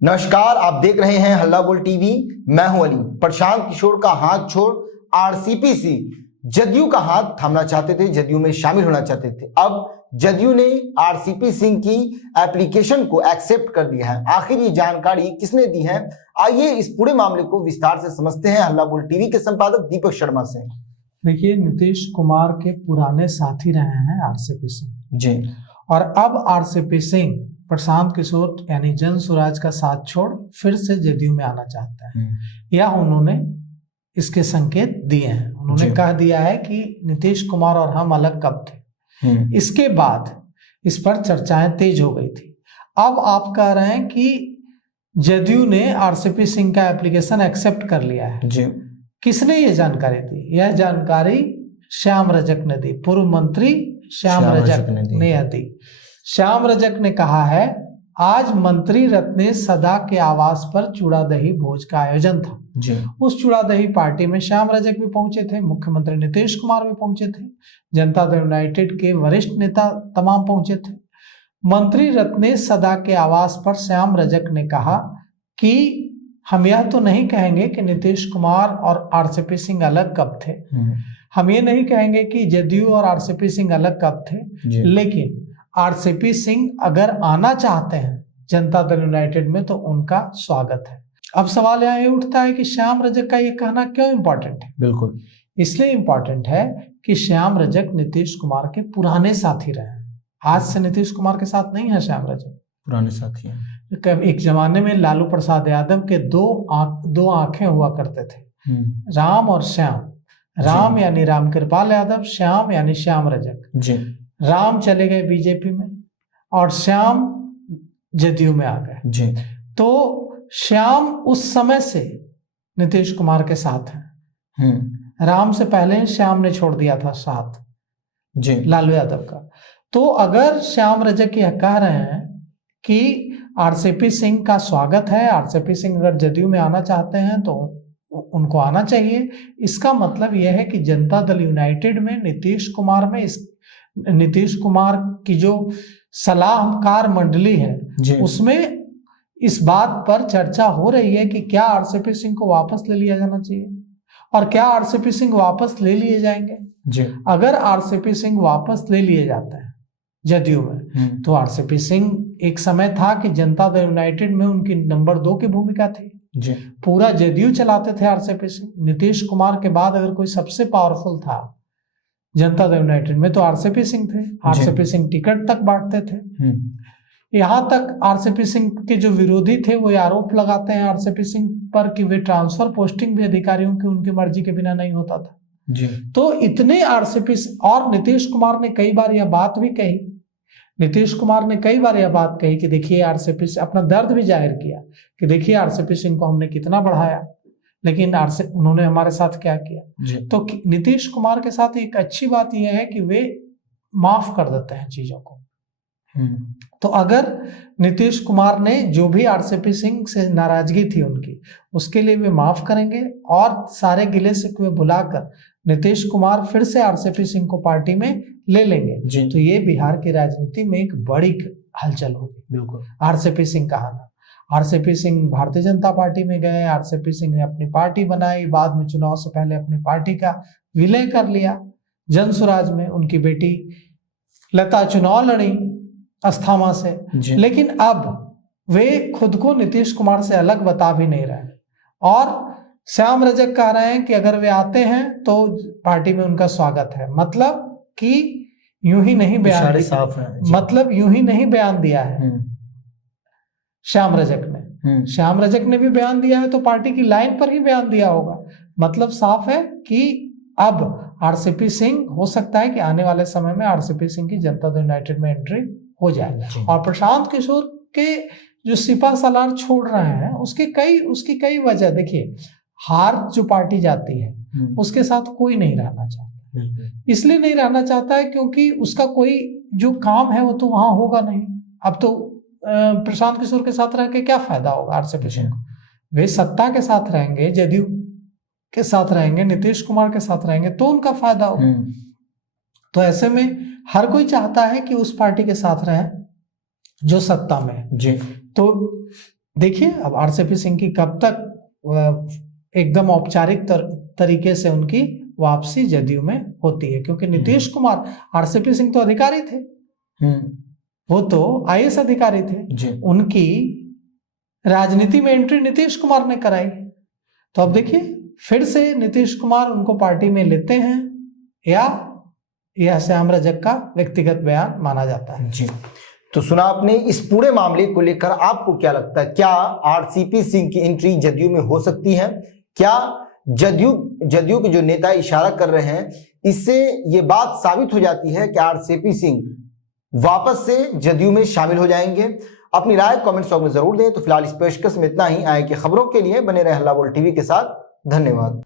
नमस्कार, आप देख रहे हैं हल्ला बोल टीवी। मैं हूं अली। प्रशांत किशोर का हाथ छोड़ आरसीपी जदयू का हाथ थामना चाहते थे, जदयू में शामिल होना चाहते थे। अब जदयू ने आरसीपी सिंह की एप्लीकेशन को एक्सेप्ट कर दिया है। आखिर ये जानकारी किसने दी है, आइए इस पूरे मामले को विस्तार से समझते हैं हल्ला बोल टीवी के संपादक दीपक शर्मा से। देखिए, नीतीश कुमार के पुराने साथी रहे हैं आरसीपी सिंह जी, और अब आरसीपी सिंह प्रशांत किशोर यानी जन स्वराज का साथ छोड़ फिर से जदयू में आना चाहते हैं, या उन्होंने इसके संकेत दिए हैं। उन्होंने कह दिया है कि नीतीश कुमार और हम अलग कब थे। इसके बाद इस पर चर्चाएं तेज हो गई थी। अब आप कह रहे हैं कि जदयू ने आरसीपी सिंह का एप्लीकेशन एक्सेप्ट कर लिया है जी। किसने ये जानकारी दी? यह जानकारी श्याम रजक ने दी, पूर्व मंत्री श्याम रजक ने दी। श्याम रजक ने कहा है, आज मंत्री रत्नेश सदा के आवास पर चूड़ा दही भोज का आयोजन था जी। उस चूड़ा दही पार्टी में श्याम रजक भी पहुंचे थे, मुख्यमंत्री नीतीश कुमार भी पहुंचे थे, जनता दल यूनाइटेड के वरिष्ठ नेता तमाम पहुंचे थे। मंत्री रत्नेश सदा के आवास पर श्याम रजक ने कहा कि हम यह तो नहीं कहेंगे कि नीतीश कुमार और आरसीपी सिंह अलग कब थे, हम ये नहीं कहेंगे कि जदयू और आरसीपी सिंह अलग कब थे, लेकिन आरसीपी सिंह अगर आना चाहते हैं जनता दल यूनाइटेड में तो उनका स्वागत है। अब सवाल यहाँ ये उठता है कि श्याम रजक का ये कहना क्यों इंपॉर्टेंट है? बिल्कुल इसलिए इंपॉर्टेंट है कि श्याम रजक नीतीश कुमार के पुराने साथी रहे हैं। आज से नीतीश कुमार के साथ नहीं है श्याम रजक, पुराने साथी हैं। एक जमाने में लालू प्रसाद यादव के दो आंखें हुआ करते थे, राम और श्याम। राम यानी रामकृपाल यादव, श्याम यानी श्याम रजक जी। राम चले गए बीजेपी में और श्याम जदयू में आ गए जी। तो श्याम उस समय से नीतीश कुमार के साथ हैं। राम से पहले श्याम ने छोड़ दिया था साथ जी लालू यादव का। तो अगर श्याम रजक यह कह रहे हैं कि आरसीपी सिंह का स्वागत है, आरसीपी सिंह अगर जदयू में आना चाहते हैं तो उनको आना चाहिए, इसका मतलब यह है कि जनता दल यूनाइटेड में नीतीश कुमार की जो सलाहकार मंडली है उसमें इस बात पर चर्चा हो रही है कि क्या आरसीपी सिंह को वापस ले लिया जाना चाहिए और क्या आरसीपी सिंह वापस ले लिए जाएंगे जी। अगर आरसीपी सिंह वापस ले लिए जाते हैं जदयू में तो आरसीपी सिंह एक समय था कि जनता दल यूनाइटेड में उनकी नंबर 2 की भूमिका थी जी। पूरा जदयू चलाते थे आरसीपी सिंह। नीतीश कुमार के बाद अगर कोई सबसे पावरफुल था जनता दल यूनाइटेड में तो आरसीपी सिंह थे। आरसीपी सिंह टिकट तक बांटते थे। यहाँ तक आरसीपी सिंह के जो विरोधी थे वो आरोप लगाते हैं आरसीपी सिंह पर कि वे ट्रांसफर पोस्टिंग भी अधिकारियों की उनकी मर्जी के बिना नहीं होता था जी। तो इतने आरसीपी और नीतीश कुमार ने कई बार यह बात भी कही, नीतीश कुमार ने कई बार यह बात कही कि देखिए आरसीपी से अपना दर्द भी जाहिर किया कि देखिए आरसीपी सिंह को हमने कितना बढ़ाया, लेकिन उन्होंने हमारे साथ क्या किया। तो नीतीश कुमार के साथ एक अच्छी बात यह है कि वे माफ कर देते हैं चीजों को। तो अगर नीतीश कुमार ने जो भी आरसीपी सिंह से नाराजगी थी उनकी उसके लिए वे माफ करेंगे और सारे गिले शिकवे भुलाकर नीतीश कुमार फिर से आरसीपी सिंह को पार्टी में ले लेंगे तो ये बिहार की राजनीति में एक बड़ी हलचल होगी। बिल्कुल। आरसीपी सिंह का आना, आरसीपी सिंह भारतीय जनता पार्टी में गए, आरसीपी सिंह ने अपनी पार्टी बनाई, बाद में चुनाव से पहले अपनी पार्टी का विलय कर लिया जन स्वराज में। उनकी बेटी लता चुनाव लड़ी अस्थामा से, लेकिन अब वे खुद को नीतीश कुमार से अलग बता भी नहीं रहे और श्याम रजक कह रहे हैं कि अगर वे आते हैं तो पार्टी में उनका स्वागत है। मतलब कि यूं ही नहीं बयान साफ है, मतलब यूं ही नहीं बयान दिया है श्याम रजक ने। श्याम रजक ने भी बयान दिया है तो पार्टी की लाइन पर ही बयान दिया होगा। मतलब साफ है कि अब आरसीपी सिंह हो सकता है कि आने वाले समय में आरसीपी सिंह की जनता दल यूनाइटेड में एंट्री हो जाए। और प्रशांत किशोर के जो सिपा सलार छोड़ रहे हैं उसकी कई वजह, देखिए हार जो पार्टी जाती है उसके साथ कोई नहीं रहना चाहता। इसलिए नहीं रहना चाहता है क्योंकि उसका कोई जो काम है वो तो वहां होगा नहीं। अब तो प्रशांत किशोर के साथ रह के क्या फायदा होगा आरसीपी सिंह को? वे सत्ता के साथ रहेंगे, जदयू के साथ रहेंगे, नीतीश कुमार के साथ रहेंगे तो उनका फायदा होगा। तो ऐसे में हर कोई चाहता है कि उस पार्टी के साथ रहे जो सत्ता में है। जी। तो देखिए अब आरसीपी सिंह की कब तक एकदम औपचारिक तरीके से उनकी वापसी जदयू में होती है, क्योंकि नीतीश कुमार, आरसीपी सिंह तो अधिकारी थे, वो तो आईएएस अधिकारी थे, उनकी राजनीति में एंट्री नीतीश कुमार ने कराई। तो अब देखिए फिर से नीतीश कुमार उनको पार्टी में लेते हैं या यह श्याम रजक का व्यक्तिगत बयान माना जाता है। जी, तो सुना आपने इस पूरे मामले को लेकर आपको क्या लगता है, क्या आरसीपी सिंह की एंट्री जदयू में हो सकती है? क्या जदयू के जो नेता इशारा कर रहे हैं, इससे ये बात साबित हो जाती है कि आरसीपी सिंह वापस से जदयू में शामिल हो जाएंगे? अपनी राय कमेंट बॉक्स में जरूर दें। तो फिलहाल इस पेशकश में इतना ही। आए कि खबरों के लिए बने रहे हल्ला बोल टीवी के साथ। धन्यवाद।